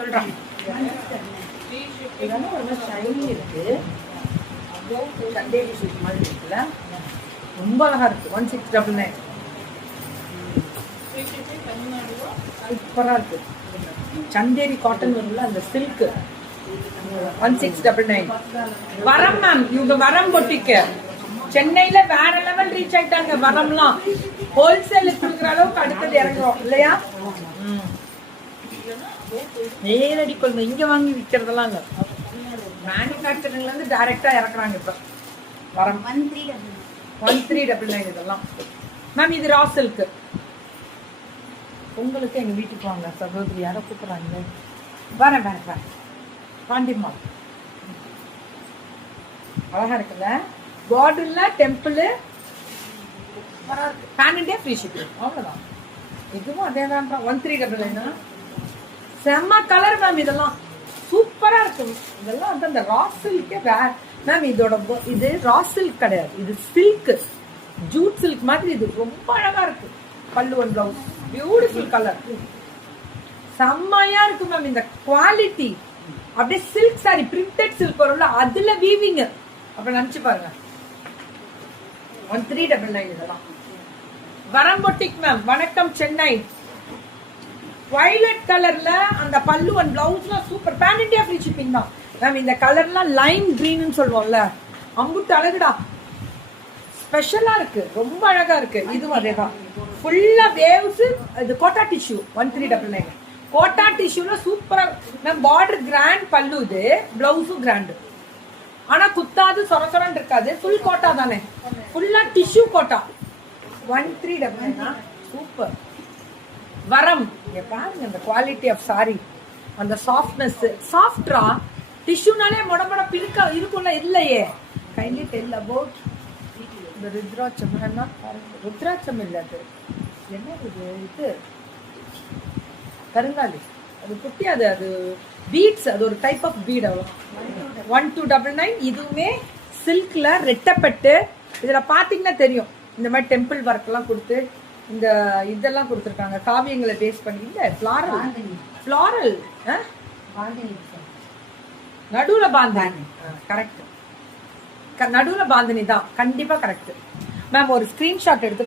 சொல்றாங்க. இதெல்லாம் ரொம்ப ஷைனி இருக்கு. சண்டேரி ஷூட் மாதிரி இருக்குல்ல, ரொம்ப அழகா இருக்கு. 1699 சூப்பரா இருக்கு. சந்தேரி காட்டன் வரும்ல, அந்த சில்க் 1699. வரம் மேம், இவங்க வரம் பொட்டிக்கு சென்னையில வேற லெவல் ரீச் ஆயிட்டாங்க. வரம்லாம் ஹோல்சேலுக்கு கொடுக்குற அளவுக்கு அடுத்தது இறங்குறோம் இல்லையா? நேரடி கொள்கை இங்க வாங்கி விற்கிறதெல்லாம் இல்ல, மேனுஃபேக்சரிங்ல இருந்து டைரக்டா இறக்குறாங்க. இப்ப வரம் 1399 இதெல்லாம் மேம். இது ரா சில்க். உங்களுக்கு எங்க வீட்டுக்கு வாங்க சகோதரி, யாரோ கூப்பிடுறாங்க. வரேன் வரேன் வரேன். பாண்டிமா அழகா இருக்குல்ல, பார்டர்ல temple pan India free shipping, அவ்வளவுதான். இதுவும் அதே தான். 1399 செம்ம கலர் மேம். இதெல்லாம் சூப்பரா இருக்கும். இதெல்லாம் வந்து அந்த ரா சில்கே வேற மேம். இதோட இது ரா சில்க் கிடையாது, இது சில்க், ஜூட் சில்க் மாதிரி. இது ரொம்ப அழகா இருக்கு. பல்லு ஒன் பிளவுஸ், பியூட்டிஃபுல் கலர், செம்மையா இருக்கு மேம். இந்த குவாலிட்டி அப்படியே சில்க் சாரி, பிரிண்டட் சில்க் வரும்ல, அதுல வீவிங். அப்ப நினைச்சு பாருங்க. 1399 இதெல்லாம். வரம் பொட்டிக் மேம், வணக்கம் சென்னை. வயலட் கலர்ல அந்த பல்லு அண்ட் பிளவுஸ்லாம் super. Pan India free shipping தான் மேம். இந்த கலர்லாம் லைம் கிரீன் சொல்லுவோம்ல, அம்புட்டு அழகுடா, ஸ்பெஷலா இருக்கு, ரொம்ப அழகா இருக்கு. இதுவும் அதேதான், ஃபுல்லா வேவ்ஸ். இது கோட்டா டிஷ்யூ 1399. கோட்டா டிஷ்யூல சூப்பரா மேம். பார்டர் கிராண்ட், பல்லு இது, பிளவுஸும் கிராண்ட். ஆனா குத்தாது, சொரசொரன்னு இருக்காது. ஃபுல் கோட்டா தானே, ஃபுல்லா டிஷ்யூ கோட்டா. 1399 சூப்பர். வரம் பாருங்க, அந்த குவாலிட்டி ஆஃப் சாரி, அந்த சாஃப்ட்னஸ். சாஃப்ட்ரா டிஷ்யூனாலே மொடமொட பிரிக்க இருக்கும்ல, இல்லையே. கைண்ட்லி டெல் அபவுட் இந்த ருத்ராட்சம். ருத்ராட்சம் இல்லை, அது என்ன இது? இது கருங்காலி, அது குட்டியாது, அது பீட்ஸ், அது ஒரு டைப் ஆஃப் பீட். அவ்வளோ 1299. இதுவுமே சில்க்ல ரெட்டப்பட்டு. இதுல பாத்தீங்கன்னா தெரியும், இந்த மாதிரி டெம்பிள் ஒர்க் எல்லாம் கொடுத்து இந்த இதெல்லாம் கொடுத்துருக்காங்க, காவியங்களை பேஸ் பண்ணி. இல்ல ஃப்ளாரல், ஃப்ளாரல் நடுவுல பாந்தனி. கரெக்ட், நடுவுல பாந்தனி தான், கண்டிப்பா கரெக்ட் மேம். ஒரு ஸ்கிரீன்ஷாட் எடுத்து